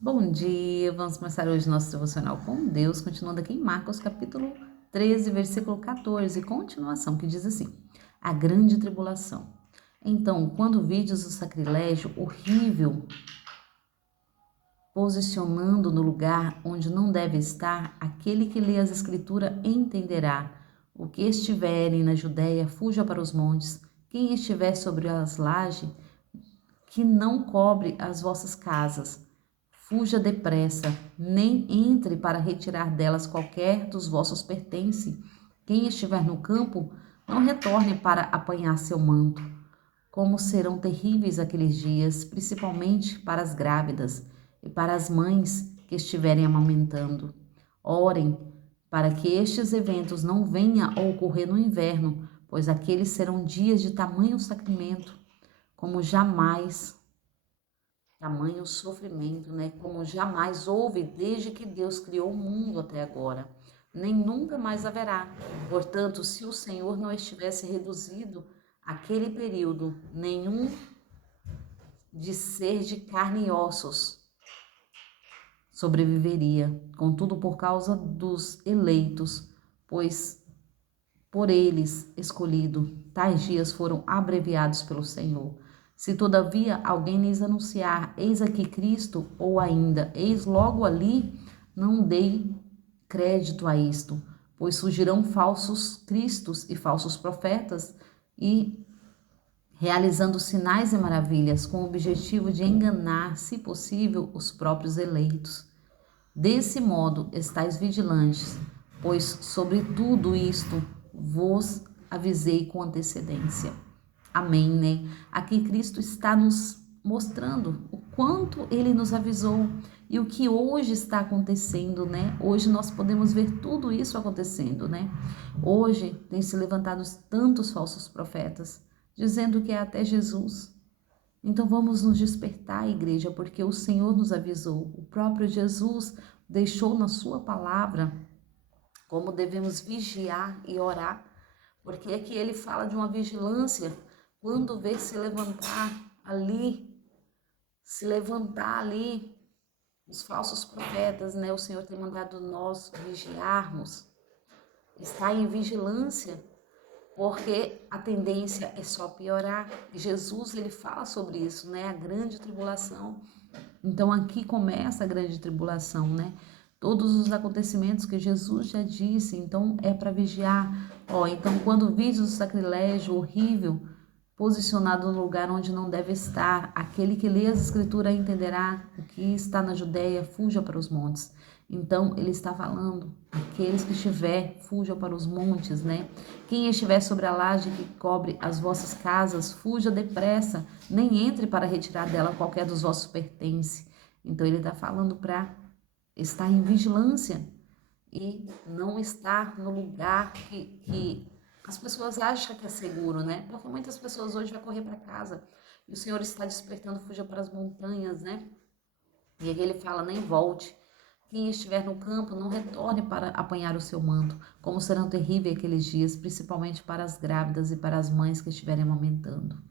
Bom dia, vamos começar hoje nosso devocional com Deus, continuando aqui em Marcos capítulo 13, versículo 14, continuação, que diz assim: a grande tribulação. Então, quando vides o sacrilégio horrível posicionando no lugar onde não deve estar, aquele que lê as escrituras entenderá. O que estiverem na Judéia, fuja para os montes. Quem estiver sobre as lajes, que não cobre as vossas casas. Fuja depressa, nem entre para retirar delas qualquer dos vossos pertences. Quem estiver no campo, não retorne para apanhar seu manto. Como serão terríveis aqueles dias, principalmente para as grávidas e para as mães que estiverem amamentando. Orem para que estes eventos não venham a ocorrer no inverno, pois aqueles serão dias de tamanho sofrimento, como jamais tamanho sofrimento, né? Como jamais houve desde que Deus criou o mundo até agora, nem nunca mais haverá. Portanto, se o Senhor não estivesse reduzido aquele período, nenhum de ser de carne e ossos sobreviveria. Contudo, por causa dos eleitos, pois por eles escolhido, tais dias foram abreviados pelo Senhor. Se todavia alguém lhes anunciar, eis aqui Cristo, ou ainda, eis logo ali, não dei crédito a isto, pois surgirão falsos cristos e falsos profetas, e realizando sinais e maravilhas, com o objetivo de enganar, se possível, os próprios eleitos. Desse modo, estais vigilantes, pois sobre tudo isto vos avisei com antecedência. Amém, né? Aqui Cristo está nos mostrando o quanto ele nos avisou e o que hoje está acontecendo, né? Hoje nós podemos ver tudo isso acontecendo, né? Hoje tem se levantado tantos falsos profetas, dizendo que é até Jesus. Então vamos nos despertar, igreja, porque o Senhor nos avisou. O próprio Jesus deixou na sua palavra como devemos vigiar e orar, porque aqui ele fala de uma vigilância quando vê se levantar ali os falsos profetas, né? O Senhor tem mandado nós vigiarmos, estar em vigilância, porque a tendência é só piorar. Jesus, ele fala sobre isso, né? A grande tribulação. Então aqui começa a grande tribulação, né? Todos os acontecimentos que Jesus já disse, então é para vigiar. Ó, então quando vides o sacrilégio horrível posicionado no lugar onde não deve estar, aquele que lê as escrituras entenderá. O que está na Judéia, fuja para os montes. Então ele está falando, aqueles que estiver, fuja para os montes, né? Quem estiver sobre a laje que cobre as vossas casas, fuja depressa, nem entre para retirar dela qualquer dos vossos pertences. Então ele está falando para estar em vigilância e não estar no lugar que as pessoas acham que é seguro, né? Porque muitas pessoas hoje vão correr para casa e o Senhor está despertando, fuja para as montanhas, né? E aqui ele fala, nem volte. Quem estiver no campo, não retorne para apanhar o seu manto, como serão terríveis aqueles dias, principalmente para as grávidas e para as mães que estiverem amamentando.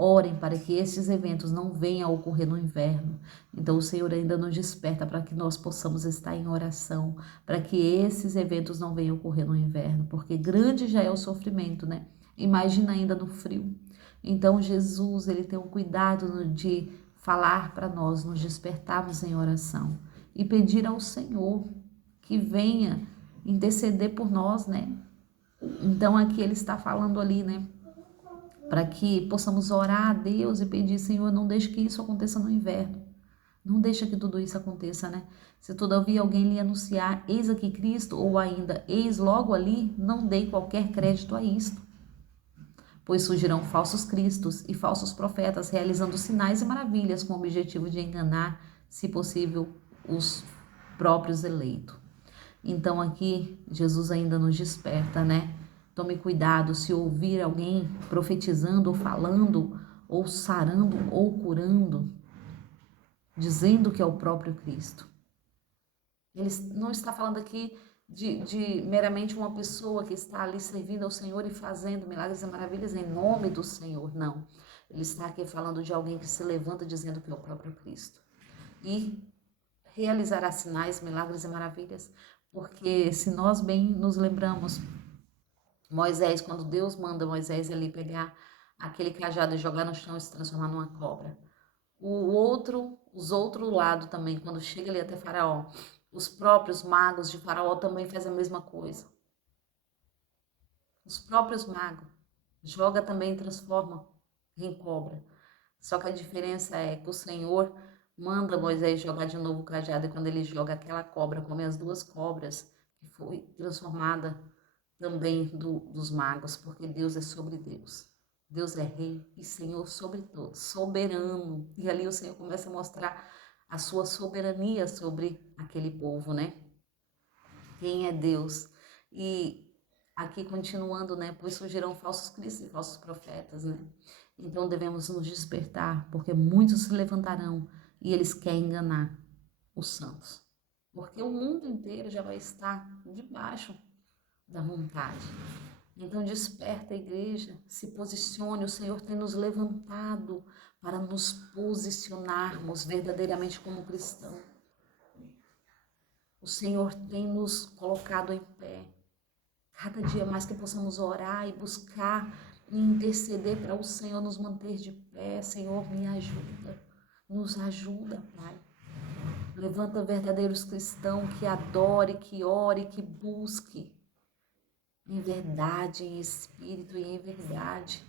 Orem para que estes eventos não venham a ocorrer no inverno. Então o Senhor ainda nos desperta para que nós possamos estar em oração, para que esses eventos não venham a ocorrer no inverno, porque grande já é o sofrimento, né? Imagina ainda no frio. Então Jesus, ele tem um cuidado de falar para nós, nos despertarmos em oração e pedir ao Senhor que venha interceder por nós, né? Então aqui ele está falando ali, né? Para que possamos orar a Deus e pedir, Senhor, não deixe que isso aconteça no inverno. Não deixa que tudo isso aconteça, né? Se todavia alguém lhe anunciar, eis aqui Cristo, ou ainda, eis logo ali, não dei qualquer crédito a isto. Pois surgirão falsos cristos e falsos profetas, realizando sinais e maravilhas com o objetivo de enganar, se possível, os próprios eleitos. Então aqui Jesus ainda nos desperta, né? Tome cuidado se ouvir alguém profetizando ou falando, ou sarando ou curando, dizendo que é o próprio Cristo. Ele não está falando aqui de meramente uma pessoa que está ali servindo ao Senhor e fazendo milagres e maravilhas em nome do Senhor, não. Ele está aqui falando de alguém que se levanta dizendo que é o próprio Cristo. E realizará sinais, milagres e maravilhas, porque se nós bem nos lembramos, Moisés, quando Deus manda Moisés ali pegar aquele cajado e jogar no chão e se transformar numa cobra. Os outros lados também, quando chega ali até Faraó, os próprios magos de Faraó também fazem a mesma coisa. Os próprios magos joga também e transforma em cobra. Só que a diferença é que o Senhor manda Moisés jogar de novo o cajado e quando ele joga aquela cobra, come as duas cobras, que foi transformada também dos magos, porque Deus é sobre Deus. Deus é rei e Senhor sobre todos, soberano. E ali o Senhor começa a mostrar a sua soberania sobre aquele povo, né? Quem é Deus? E aqui continuando, né? Pois surgirão falsos cristos e falsos profetas, né? Então devemos nos despertar, porque muitos se levantarão e eles querem enganar os santos. Porque o mundo inteiro já vai estar debaixo da vontade. Então desperta a igreja, se posicione, o Senhor tem nos levantado para nos posicionarmos verdadeiramente como cristãos. O Senhor tem nos colocado em pé. Cada dia mais que possamos orar e buscar e interceder para o Senhor nos manter de pé. Senhor, me ajuda, nos ajuda, Pai. Levanta verdadeiros cristãos que adore, que ore, que busque em verdade, em espírito e em verdade.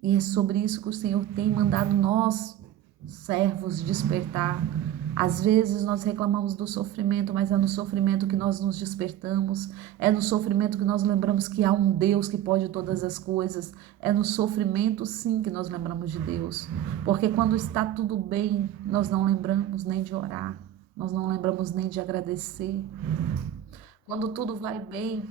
E é sobre isso que o Senhor tem mandado nós, servos, despertar. Às vezes nós reclamamos do sofrimento, mas é no sofrimento que nós nos despertamos. É no sofrimento que nós lembramos que há um Deus que pode todas as coisas. É no sofrimento, sim, que nós lembramos de Deus. Porque quando está tudo bem, nós não lembramos nem de orar. Nós não lembramos nem de agradecer. Quando tudo vai bem,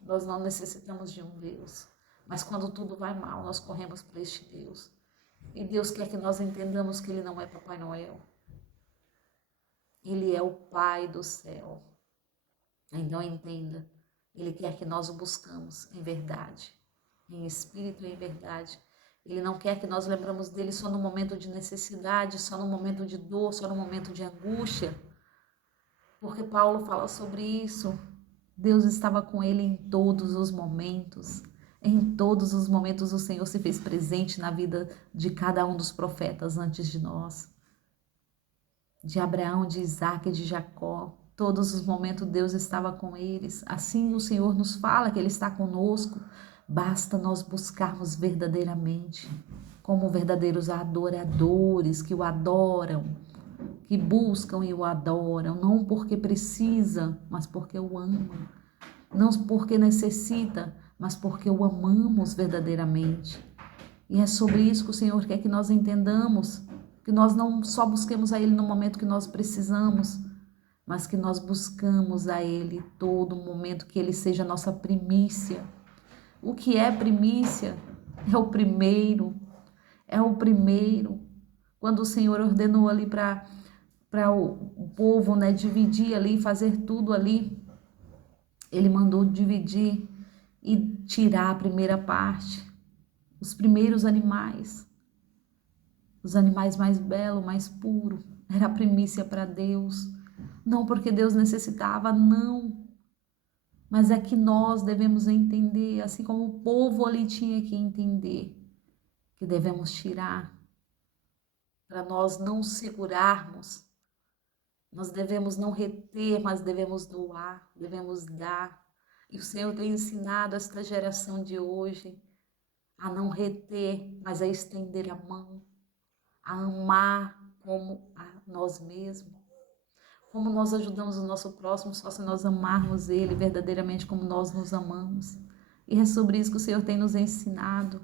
nós não necessitamos de um Deus. Mas quando tudo vai mal, nós corremos para este Deus. E Deus quer que nós entendamos que Ele não é Papai Noel. Ele é o Pai do céu. Então entenda, Ele quer que nós o buscamos em verdade, em espírito e em verdade. Ele não quer que nós lembramos dele só no momento de necessidade, só no momento de dor, só no momento de angústia. Porque Paulo fala sobre isso. Deus estava com ele em todos os momentos. Em todos os momentos o Senhor se fez presente na vida de cada um dos profetas antes de nós. De Abraão, de Isaac, de Jacó. Todos os momentos Deus estava com eles. Assim o Senhor nos fala que Ele está conosco. Basta nós buscarmos verdadeiramente, como verdadeiros adoradores que o adoram, que buscam e o adoram, não porque precisa, mas porque o amam. Não porque necessita, mas porque o amamos verdadeiramente. E é sobre isso que o Senhor quer que nós entendamos, que nós não só busquemos a Ele no momento que nós precisamos, mas que nós buscamos a Ele todo momento, que Ele seja a nossa primícia. O que é primícia? É o primeiro, é o primeiro. Quando o Senhor ordenou ali para o povo, né, dividir ali, fazer tudo ali, Ele mandou dividir e tirar a primeira parte, os primeiros animais. Os animais mais belos, mais puros, era a primícia para Deus. Não porque Deus necessitava, não. Mas é que nós devemos entender, assim como o povo ali tinha que entender, que devemos tirar para nós não segurarmos. Nós devemos não reter, mas devemos doar, devemos dar. E o Senhor tem ensinado esta geração de hoje a não reter, mas a estender a mão, a amar como a nós mesmos. Como nós ajudamos o nosso próximo só se nós amarmos ele verdadeiramente como nós nos amamos. E é sobre isso que o Senhor tem nos ensinado,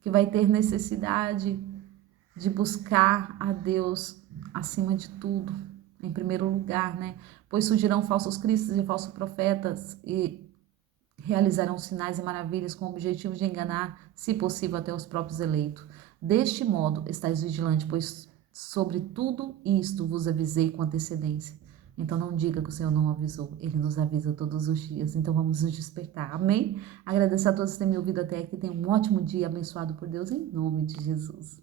que vai ter necessidade de buscar a Deus acima de tudo, em primeiro lugar, né? Pois surgirão falsos cristos e falsos profetas e realizarão sinais e maravilhas com o objetivo de enganar, se possível, até os próprios eleitos. Deste modo, estáis vigilante, pois sobre tudo isto vos avisei com antecedência. Então não diga que o Senhor não avisou, Ele nos avisa todos os dias. Então vamos nos despertar, amém? Agradeço a todos que têm me ouvido até aqui, tenham um ótimo dia abençoado por Deus, em nome de Jesus.